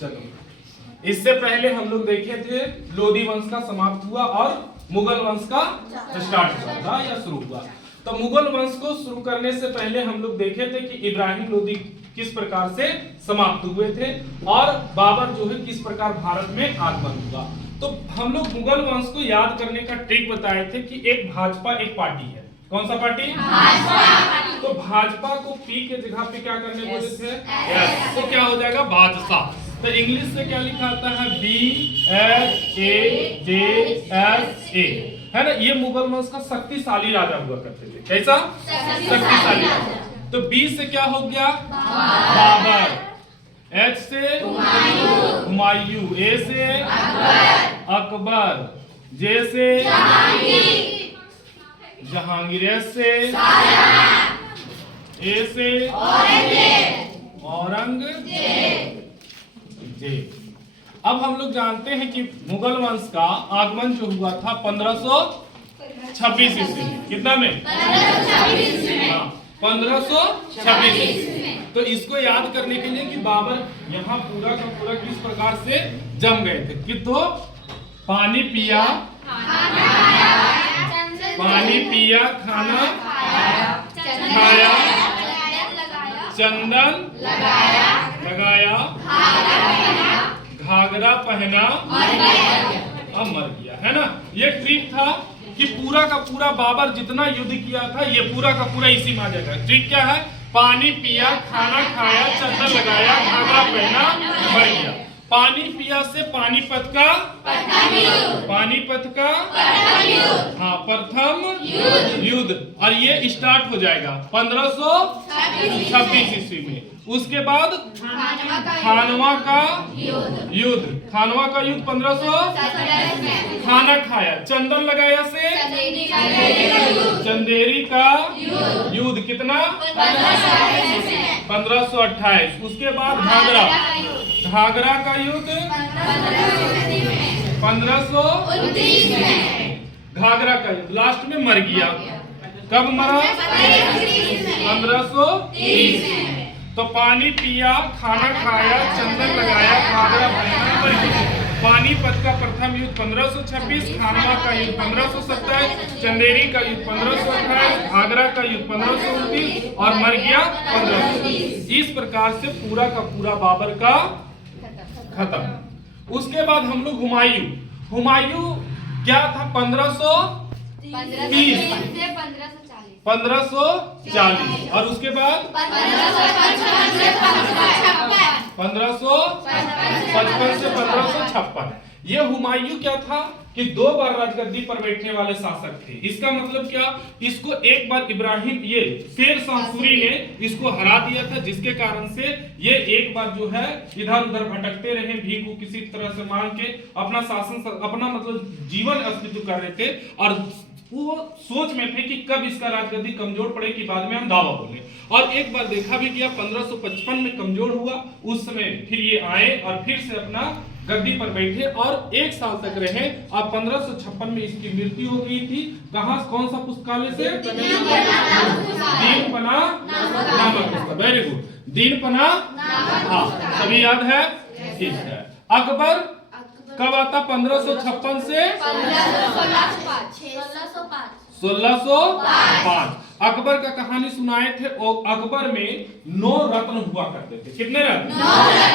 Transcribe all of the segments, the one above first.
चलो, इससे पहले हम लोग देखे थे लोदी वंश का समाप्त हुआ और मुगल वंश का स्टार्ट हुआ या शुरू हुआ। तो मुगल वंश को शुरू करने से पहले हम लोग देखे थे कि इब्राहिम लोदी किस प्रकार से समाप्त हुए थे और बाबर जो है किस प्रकार भारत में आगमन हुआ। तो हम लोग मुगल वंश को याद करने का ट्रिक बताए थे कि एक भाजपा एक पार्टी है। कौन सा पार्टी? भाजपा। तो भाजपा को पी के जगह पे क्या करने बोले थे? एस। तो क्या हो जाएगा? भाजपा। तो इंग्लिश से क्या लिखा आता है? BHAJSA, है ना। ये मुगल वंश का शक्तिशाली राजा हुआ करते थे। कैसा? शक्तिशाली राजा। तो बी से क्या हो गया? बाबर। H से हुमायूं, A से अकबर, J से जहांगीर, S से A से औरंगजेब। अब हम लोग जानते हैं कि मुगल वंश का आगमन जो हुआ था 1526 ईस्वी में। कितना में? 1526 ईस्वी में। तो इसको याद करने के लिए कि बाबर यहाँ पूरा का पूरा किस प्रकार से जम गए थे कि तो पानी पिया, खाना खाया, चंदन लगाया, घाघरा पहना और मर गया, है ना। ये ट्रिक था कि पूरा का पूरा बाबर जितना युद्ध किया था ये पूरा का पूरा इसी में आ जाएगा। ट्रिक क्या है? पानी पिया, खाना खाया, चंदन लगाया, घाघरा पहना, मर गया। पानी पिया से पानीपत का हाँ प्रथम युद्ध, और ये स्टार्ट हो जाएगा 1526 ईस्वी में। उसके बाद खानवा का युद्ध 1500। खाना खाया, चंदन लगाया से चंदेरी का युद्ध कितना? 1528। उसके बाद घाघरा का युद्ध 1529 में। घाघरा का युद्ध लास्ट में मर गया। कब मरा? 1530 में। तो पानी पिया, खाना खाया, चंदन लगाया, घाघरा पहना, मर गया। पानीपत का प्रथम युद्ध 1526, खानवा का युद्ध 1527, चंदेरी का युद्ध 1528, घाघरा का युद्ध 1529 और मर गया 1530। इस प्रकार से पूरा का पूरा बाबर का खत्म। उसके बाद हम लोग हुमायूं क्या था? 1530 1540 और उसके बाद 1555 से 1556। ये हुमायूं क्या था कि 2 बार राजगद्दी पर बैठने वाले शासक थे। इसका मतलब क्या? इसको एक बार इब्राहिम ये शेर शाह सूरी ने इसको हरा दिया था, जिसके कारण से ये एक बार जो है इधर उधर भटकते रहे, भीख को किसी तरह से मांग के अपना शासन, अपना मतलब जीवन अस्तित्व कर रहे थे और वो सोच में थे कि कब इसका राजगद्दी कमजोर पड़े कि बाद में हम दावा बोले। और एक बार देखा भी गया 1555 में कमजोर हुआ। उस समय फिर ये आए और फिर से अपना गद्दी पर बैठे और 1 साल तक रहे और 1556 में इसकी मृत्यु हो गई थी। कहां? कौन सा पुस्तकालय से? दीनपना नामक पुस्तक। Very good, Dinpanah. हाँ, सभी याद है? ठीक है। अकबर कब आता? 1556 से 1605। अकबर का कहानी सुनाए थे। अकबर में 9 रत्न हुआ करते थे। कितने रत्न?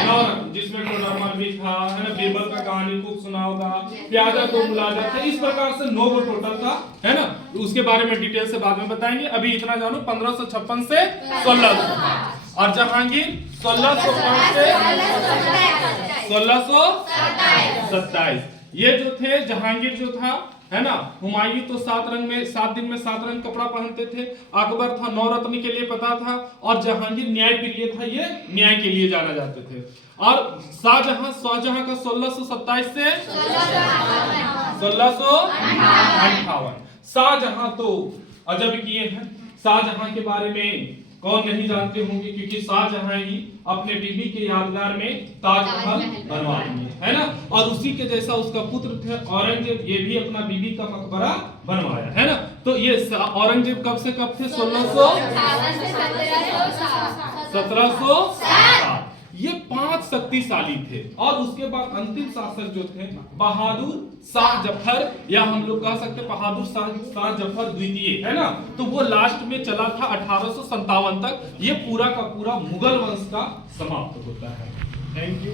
9 रत्न, जिसमें टोडरमल भी था, है ना। बीरबल का कहानी खूब सुना होगा, प्यादा तो मुलाजा था। इस प्रकार से 9 गो टोटल था, है ना। उसके बारे में डिटेल से बाद में बताएंगे। अभी इतना जानो 1556 से 1605 और जहांगीर 1605 से 1627। ये जो थे जहांगीर जो था, है ना। हुमायूं तो 7 दिन में 7 रंग कपड़ा पहनते थे। अकबर था 9 रत्न के लिए पता था और जहांगीर न्याय प्रिय था, ये न्याय के लिए जाना जाते थे। और शाहजहां का 1627 से 1658। शाहजहां तो अजब किए हैं। शाहजहां के बारे में कौन नहीं जानते होंगे, क्योंकि शाहजहां ही अपने बीबी के यादगार में ताजमहल बनवा दिए, है ना। और उसी के जैसा उसका पुत्र थे औरंगजेब, ये भी अपना बीबी का मकबरा बनवाया, है ना। तो ये औरंगजेब कब से कब थे? 1707। ये 5 शक्तिशाली थे। और उसके बाद अंतिम शासक जो थे बहादुर शाह जफर, या हम लोग कह सकते बहादुर शाह जफर द्वितीय, है ना। तो वो लास्ट में चला था 1857 तक। ये पूरा का पूरा मुगल वंश का समाप्त होता है। Thank you.